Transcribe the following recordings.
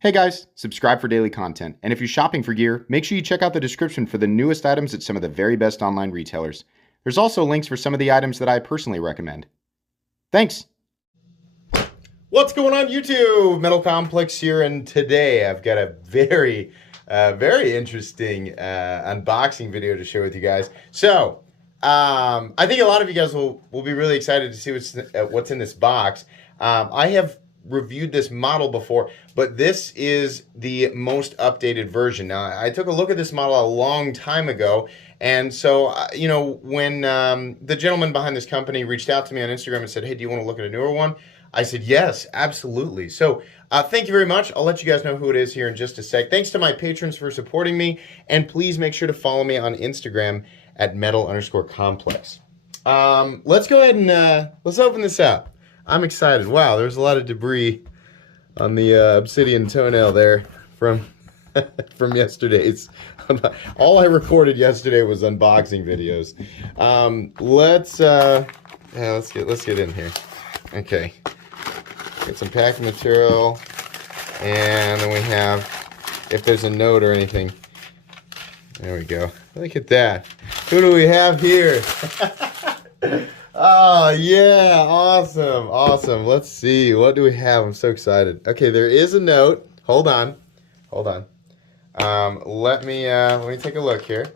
Hey guys, subscribe for daily content. And if you're shopping for gear, make sure you check out the description for the newest items at some of the very best online retailers. There's also links for some of the items that I personally recommend. Thanks! What's going on YouTube? Metal Complex here, and today I've got a very interesting unboxing video to share with you guys. So, I think a lot of you guys will be really excited to see what's in this box. I have reviewed this model before, but this is the most updated version. Now, I took a look at this model a long time ago, and so, you know, when the gentleman behind this company reached out to me on Instagram and said, hey, do you want to look at a newer one? I said, yes, absolutely. So thank you very much. I'll let you guys know who it is here in just a sec. Thanks to my patrons for supporting me, and please make sure to follow me on Instagram at metal_complex. Let's go ahead and let's open this up. I'm excited. Wow, there's a lot of debris on the obsidian toenail there from from yesterday's. All I recorded yesterday was unboxing videos. Let's get in here. Okay, get some packing material, and then we have, if there's a note or anything. There we go. Look at that. Who do we have here? Oh, yeah, awesome. Let's see, what do we have? I'm so excited. Okay, there is a note. Hold on. Let me take a look here.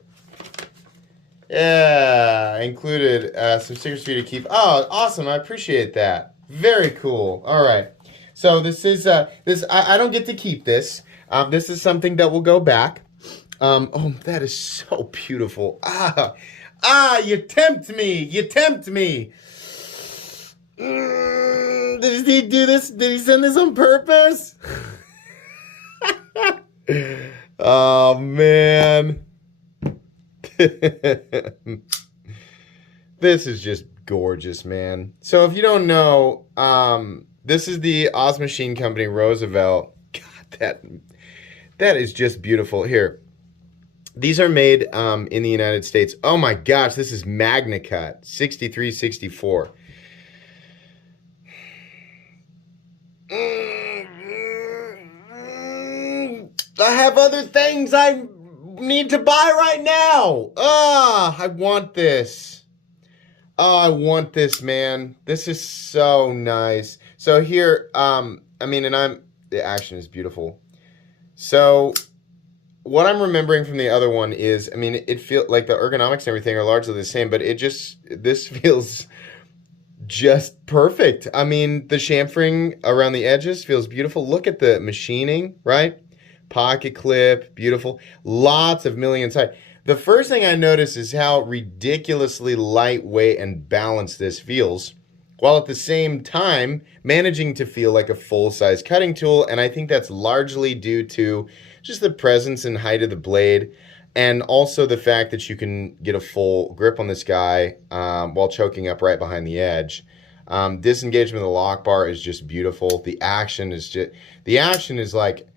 Yeah, included some stickers for you to keep. Oh, awesome, I appreciate that. Very cool. All right, so this is, I don't get to keep this. This is something that will go back. Oh, that is so beautiful. You tempt me. Did he do this? Did he send this on purpose? Oh, man. This is just gorgeous, man. So if you don't know, this is the Oz Machine Company Roosevelt. God, that is just beautiful. Here. These are made in the United States. Oh my gosh, this is Magna Cut, 6364. I have other things I need to buy right now. I want this. Oh, I want this, man. This is so nice. So here, the action is beautiful. So what I'm remembering from the other one is, it feels like the ergonomics and everything are largely the same, but this feels just perfect. The chamfering around the edges feels beautiful. Look at the machining, right? Pocket clip, beautiful. Lots of milling inside. The first thing I notice is how ridiculously lightweight and balanced this feels, while at the same time managing to feel like a full-size cutting tool, and I think that's largely due to just the presence and height of the blade, and also the fact that you can get a full grip on this guy while choking up right behind the edge. Disengagement of the lock bar is just beautiful. The action is like,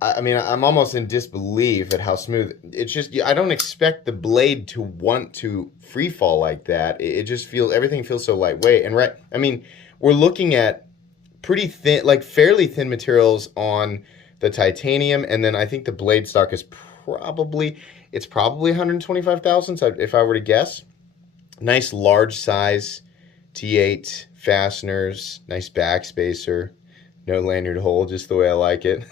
I'm almost in disbelief at how smooth. It's just, I don't expect the blade to want to free fall like that. It just feels, everything feels so lightweight. And we're looking at pretty thin, like fairly thin materials on the titanium, and then I think the blade stock is probably 125 thousandths if I were to guess. Nice large size T8 fasteners, nice back spacer, no lanyard hole, just the way I like it.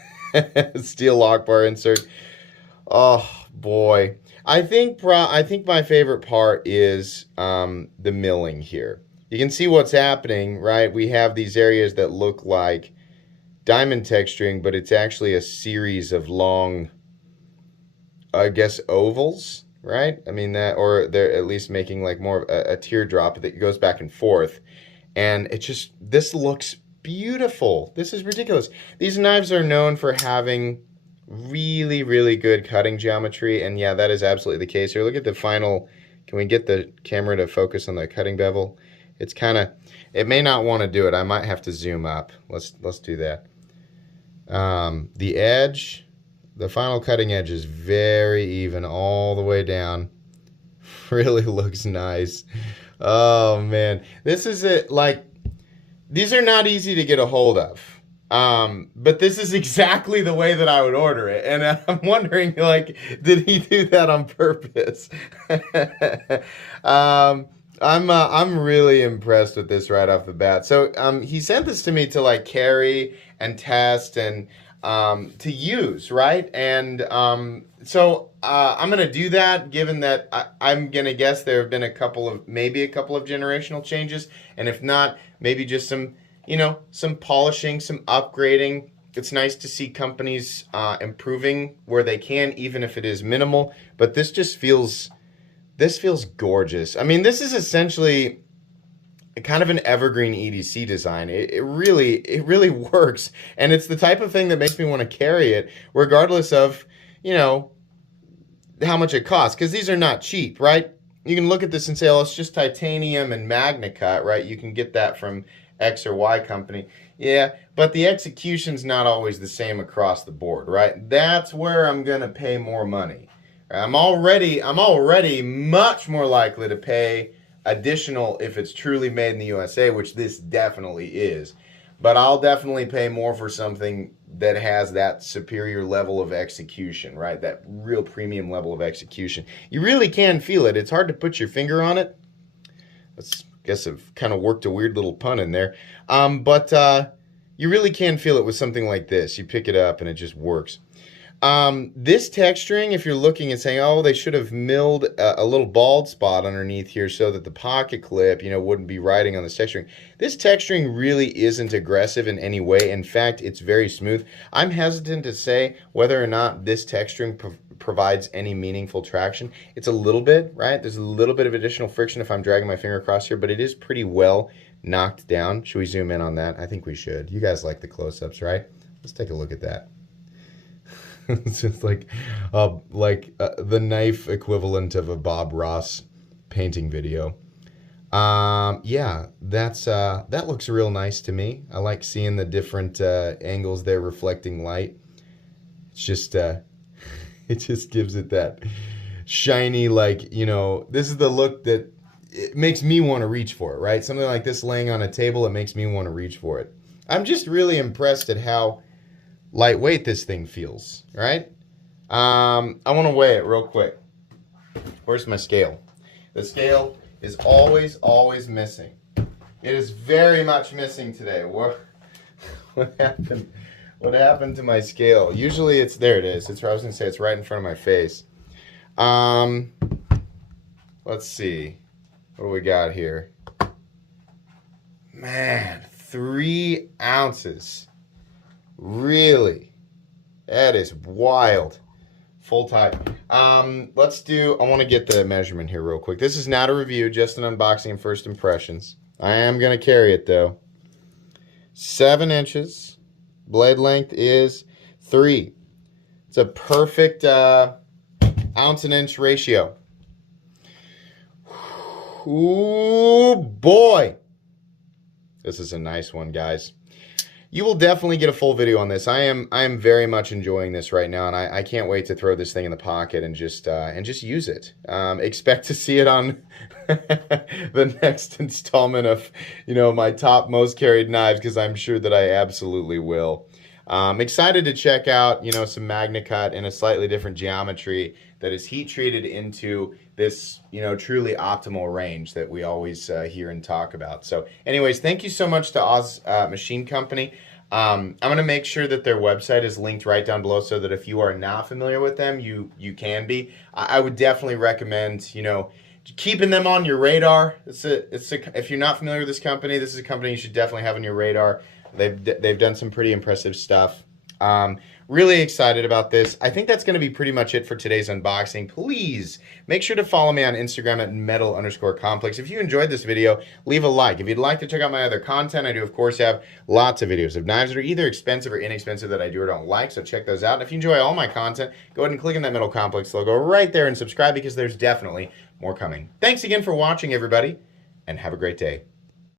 Steel lock bar insert. Oh boy, I think my favorite part is the milling here. You can see what's happening, right? We have these areas that look like diamond texturing, but it's actually a series of long, I guess, ovals, right? Or they're at least making like more of a teardrop that goes back and forth. And this looks beautiful. This is ridiculous. These knives are known for having really, really good cutting geometry. And yeah, that is absolutely the case here. Look at the final. Can we get the camera to focus on the cutting bevel? It's it may not want to do it. I might have to zoom up. Let's do that. The edge, the final cutting edge is very even all the way down. Really looks nice. Oh man, this is it. Like, these are not easy to get a hold of. But this is exactly the way that I would order it, and I'm wondering, like, did he do that on purpose? um, I'm really impressed with this right off the bat. So he sent this to me to like carry and test and to use, right? And so I'm gonna do that, given that I'm gonna guess there have been maybe a couple of generational changes, and if not, maybe just some, some polishing, some upgrading. It's nice to see companies improving where they can, even if it is minimal. But this feels gorgeous. I mean, this is essentially kind of an evergreen EDC design. It really works, and it's the type of thing that makes me want to carry it, regardless of, how much it costs, because these are not cheap, right? You can look at this and say, oh, it's just titanium and magna cut, right? You can get that from X or Y company. Yeah, but the execution's not always the same across the board, right? That's where I'm gonna pay more money. I'm already much more likely to pay additional if it's truly made in the USA, which this definitely is. But I'll definitely pay more for something that has that superior level of execution, right? That real premium level of execution. You really can feel it. It's hard to put your finger on it. I guess I've kind of worked a weird little pun in there. But you really can feel it with something like this. You pick it up and it just works. This texturing, if you're looking and saying, oh, they should have milled a little bald spot underneath here so that the pocket clip, wouldn't be riding on this texturing. This texturing really isn't aggressive in any way. In fact, it's very smooth. I'm hesitant to say whether or not this texturing provides any meaningful traction. It's a little bit, right? There's a little bit of additional friction if I'm dragging my finger across here, but it is pretty well knocked down. Should we zoom in on that? I think we should. You guys like the close-ups, right? Let's take a look at that. It's just like the knife equivalent of a Bob Ross painting video. Yeah, that looks real nice to me. I like seeing the different angles there reflecting light. It's just it just gives it that shiny, like, this is the look that it makes me want to reach for it, right? Something like this laying on a table, it makes me want to reach for it. I'm just really impressed at how lightweight this thing feels, right? I want to weigh it real quick. Where's my scale? The scale is always missing. It is very much missing today. What happened? What happened to my scale? Usually there it is. I was going to say it's right in front of my face. Let's see. What do we got here? Man, 3 ounces. Really? That is wild. Full type. I want to get the measurement here real quick. This is not a review, just an unboxing and first impressions. I am going to carry it though. 7 inches. Blade length is 3. It's a perfect ounce and inch ratio. Ooh, boy. This is a nice one, guys. You will definitely get a full video on this. I am very much enjoying this right now, and I can't wait to throw this thing in the pocket and just use it. Expect to see it on the next installment of my top most carried knives, because I'm sure that I absolutely will. Excited to check out some Magna Cut in a slightly different geometry that is heat treated into this truly optimal range that we always hear and talk about. So anyways, thank you so much to Oz Machine Company. I'm going to make sure that their website is linked right down below so that if you are not familiar with them, you can be. I would definitely recommend keeping them on your radar. If you're not familiar with this company, this is a company you should definitely have on your radar. They've done some pretty impressive stuff. Really excited about this. I think that's going to be pretty much it for today's unboxing. Please make sure to follow me on Instagram at metal_complex. If you enjoyed this video, leave a like. If you'd like to check out my other content, I do of course have lots of videos of knives that are either expensive or inexpensive that I do or don't like, so check those out. And if you enjoy all my content, go ahead and click on that Metal Complex logo right there and subscribe, because there's definitely more coming. Thanks again for watching, everybody, and have a great day.